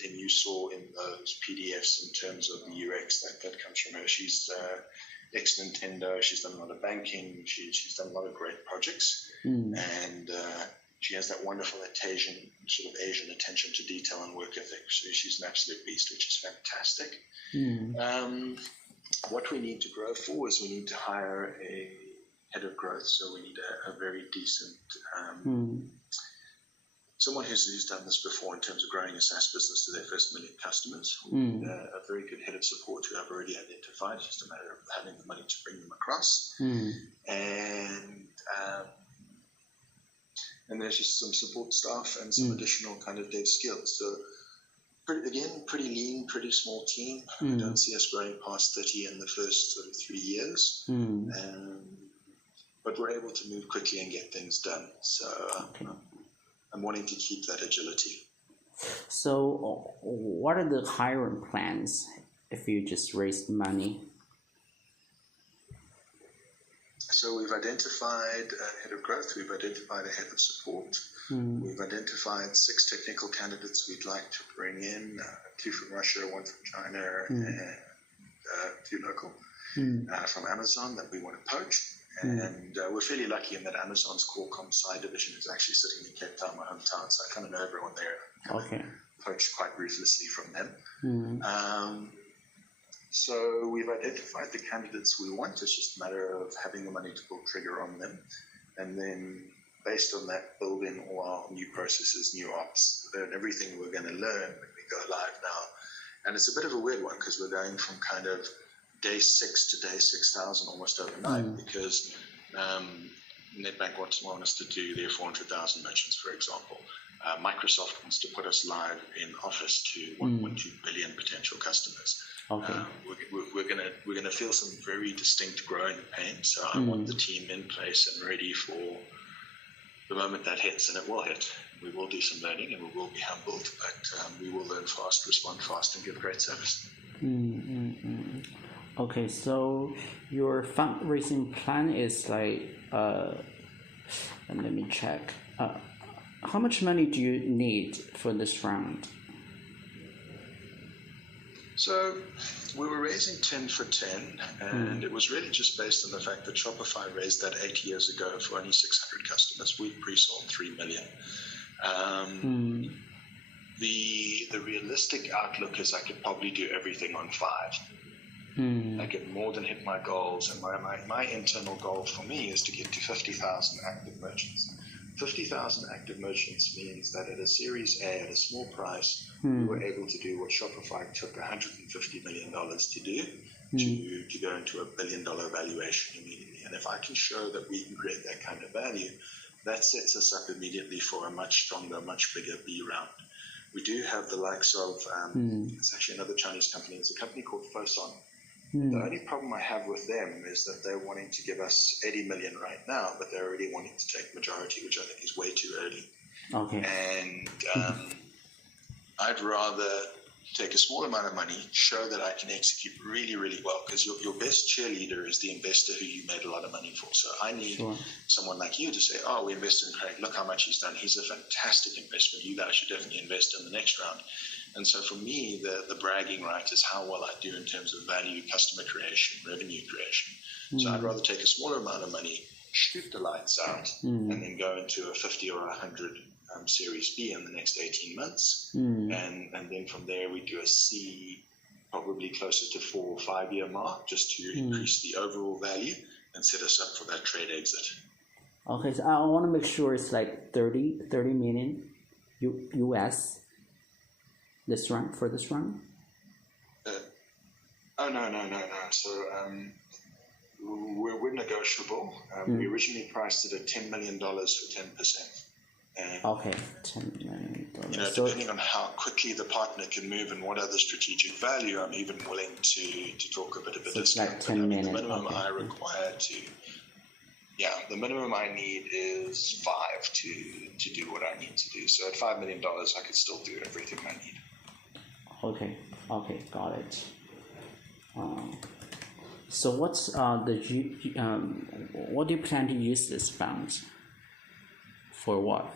everything you saw in those PDFs in terms of the UX that comes from her. She's ex-Nintendo. She's done a lot of banking. She's done a lot of great projects, and she has that wonderful Asian attention to detail and work ethic. So she's an absolute beast, which is fantastic. What we need to grow for is we need to hire a head of growth. So we need a very decent someone who's done this before in terms of growing a SaaS business to their first 1 million customers. A very good head of support who I've already identified. It's just a matter of having the money to bring them across. And there's just some support staff and some additional kind of dev skills. So pretty lean, pretty small team. I don't see us growing past 30 in the first sort of 3 years. But we're able to move quickly and get things done. So I'm wanting to keep that agility. So what are the hiring plans if you just raise money? So we've identified a head of growth, we've identified a head of support, we've identified 6 technical candidates we'd like to bring in, 2 from Russia, 1 from China, and 2 local from Amazon that we want to poach. And we're fairly lucky in that Amazon's Qualcomm side division is actually sitting in Cape Town, my hometown, so I kind of know everyone there. Okay. Poach quite ruthlessly from them. So we've identified the candidates we want. It's just a matter of having the money to pull trigger on them. And then based on that, build in all our new processes, new ops, learn everything we're going to learn when we go live now. And it's a bit of a weird one because we're going from kind of day 6 to day 6,000 almost overnight because NetBank wants us to do their 400,000 merchants, for example. Microsoft wants to put us live in Office to 1.2 billion potential customers. Okay. We're gonna feel some very distinct growing pains. So I want the team in place and ready for the moment that hits, and it will hit. We will do some learning, and we will be humbled, but we will learn fast, respond fast, and give great service. Okay, so your fundraising plan is like, let me check. How much money do you need for this round? So we were raising 10 for 10, and it was really just based on the fact that Shopify raised that 8 years ago for only 600 customers. We pre-sold 3 million. The realistic outlook is I could probably do everything on 5. I could more than hit my goals, and my internal goal for me is to get to 50,000 active merchants. 50,000 active merchants means that at a Series A, at a small price, we were able to do what Shopify took $150 million to do, to go into $1 billion valuation immediately. And if I can show that we can create that kind of value, that sets us up immediately for a much stronger, much bigger B round. We do have the likes of, it's actually another Chinese company, it's a company called Fosun. The only problem I have with them is that they're wanting to give us 80 million right now, but they're already wanting to take majority, which I think is way too early. Okay. And I'd rather take a small amount of money, show that I can execute really, really well, because your best cheerleader is the investor who you made a lot of money for. So I need someone like you to say, oh, we invested in Craig, look how much he's done. He's a fantastic investment. You guys should definitely invest in the next round. And so for me, the bragging right is how well I do in terms of value, customer creation, revenue creation. So I'd rather take a smaller amount of money, shoot the lights out, and then go into a 50 or 100 Series B in the next 18 months. And then from there, we do a C, probably closer to 4 or 5 year mark, just to increase the overall value and set us up for that trade exit. Okay, so I want to make sure it's like 30 million US. This run for this run? No. So we're negotiable. We originally priced it at $10 million for 10%. And, okay, $10 million. Depending on how quickly the partner can move and what other strategic value, I'm even willing to talk a bit of a discount. Like 10 million. The minimum I require the minimum I need is 5 to do what I need to do. So at $5 million, I could still do everything I need. Okay, got it. So what's what do you plan to use this funds for? What?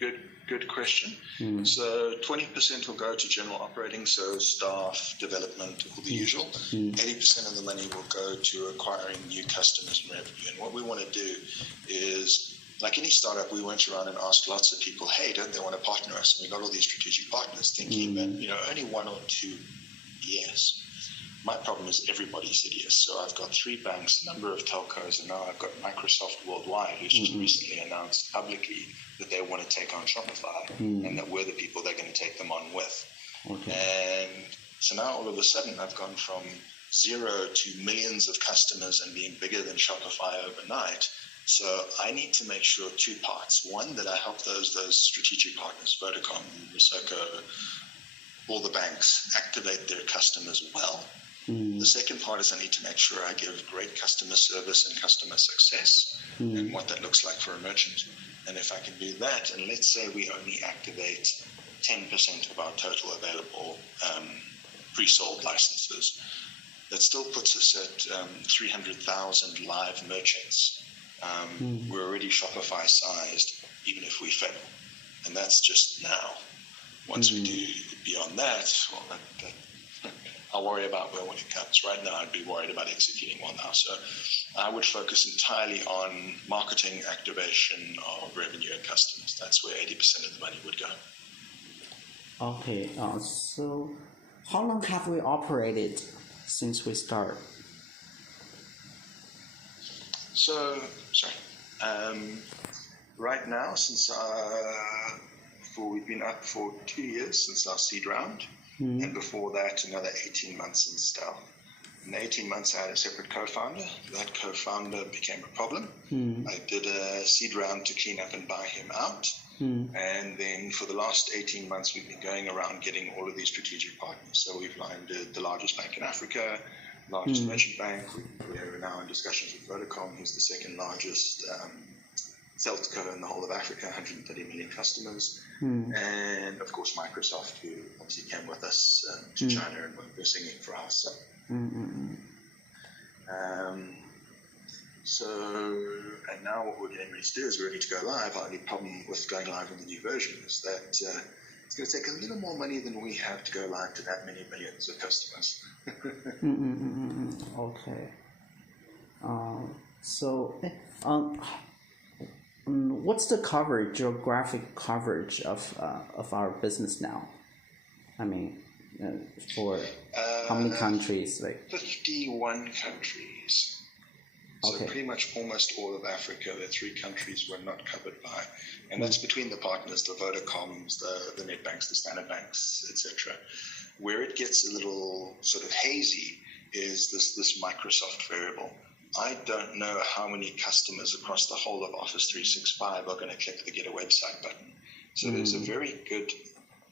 Good good question. So 20% will go to general operating, so staff, development, all the usual. 80% of the money will go to acquiring new customers and revenue. And what we want to do is, like any startup, we went around and asked lots of people, hey, don't they want to partner us? And we got all these strategic partners thinking that, only one or two, yes. My problem is everybody said yes. So I've got 3 banks, a number of telcos, and now I've got Microsoft Worldwide, who's just recently announced publicly that they want to take on Shopify, and that we're the people they're going to take them on with. Okay. And so now all of a sudden I've gone from 0 to millions of customers and being bigger than Shopify overnight. So I need to make sure 2 parts. One, that I help those strategic partners, Vodacom, Masoko, all the banks, activate their customers well. The second part is I need to make sure I give great customer service and customer success and what that looks like for a merchant. And if I can do that, and let's say we only activate 10% of our total available pre-sold licenses, that still puts us at 300,000 live merchants. We're already Shopify sized, even if we fail. And that's just now. Once we do beyond that, well, that I'll worry about when it comes. Right now, I'd be worried about executing well now. So I would focus entirely on marketing, activation of revenue and customers. That's where 80% of the money would go. Okay. So how long have we operated since we started? So, right now, we've been up for 2 years since our seed round. And before that, another 18 months in stealth. In 18 months, I had a separate co-founder. That co-founder became a problem. I did a seed round to clean up and buy him out. And then for the last 18 months, we've been going around getting all of these strategic partners. So we've landed the largest bank in Africa, largest merchant bank. We're now in discussions with Vodacom, who's the second largest telco in the whole of Africa, 130 million customers. And of course Microsoft, who obviously came with us to China and were singing for us. And now what we're getting ready to do is we're ready to go live. Our only problem with going live with the new version is that it's going to take a little more money than we have to go live to that many millions of customers. Okay. What's the geographic coverage of our business now? I mean, for how many countries? 51 countries. So pretty much almost all of Africa. There are 3 countries we're not covered by. And that's between the partners, the Vodacoms, the Netbanks, the Standard Banks, etc. Where it gets a little sort of hazy is this Microsoft variable. I don't know how many customers across the whole of Office 365 are going to click the Get a Website button. So there's a very good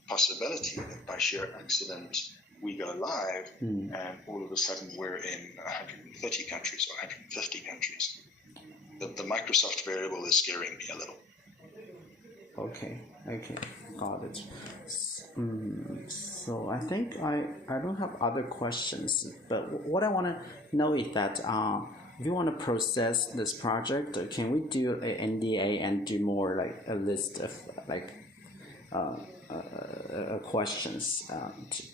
possibility that by sheer accident we go live and all of a sudden we're in 130 countries or 150 countries. The Microsoft variable is scaring me a little. Okay, got it. So I think I don't have other questions, but what I want to know is that if you want to process this project, can we do an NDA and do more like a list of questions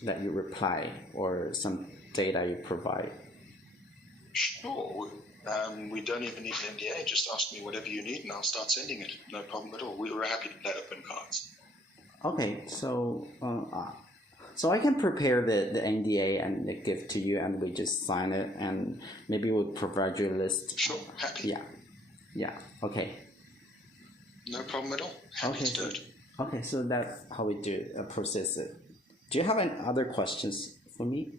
that you reply or some data you provide? Sure. We don't even need an NDA. Just ask me whatever you need and I'll start sending it. No problem at all. We were happy to play open cards. Okay, so I can prepare the NDA and give to you, and we just sign it, and maybe we'll provide you a list. Sure, happy. Yeah. Okay. No problem at all. Happy to do it. Okay, so that's how we do process it. Do you have any other questions for me?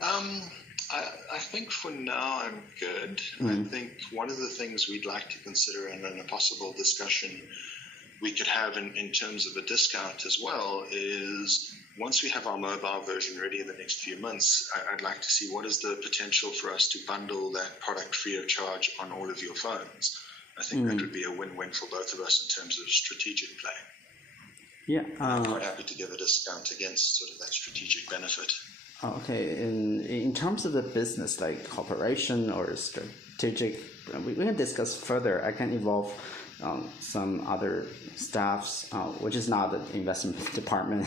I think for now I'm good. I think one of the things we'd like to consider in a possible discussion we could have in terms of a discount as well is once we have our mobile version ready in the next few months, I'd like to see what is the potential for us to bundle that product free of charge on all of your phones. I think that would be a win-win for both of us in terms of strategic play. Yeah. I'm quite happy to give a discount against sort of that strategic benefit. Okay. In terms of the business, like cooperation or strategic, we can discuss further. I can involve some other staffs, which is not the investment department,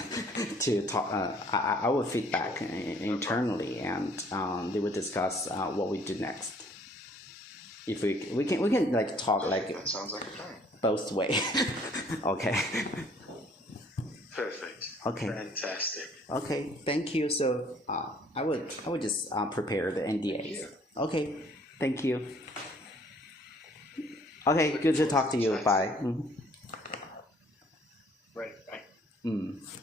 to talk. I will feedback internally, and they will discuss what we do next. If we can like talk like that sounds like a plan. Both way. Okay. Perfect. Okay. Fantastic. Okay. Thank you. So I would just prepare the NDAs. Okay. Thank you. Okay. Good to talk to you. Bye. Right. Bye.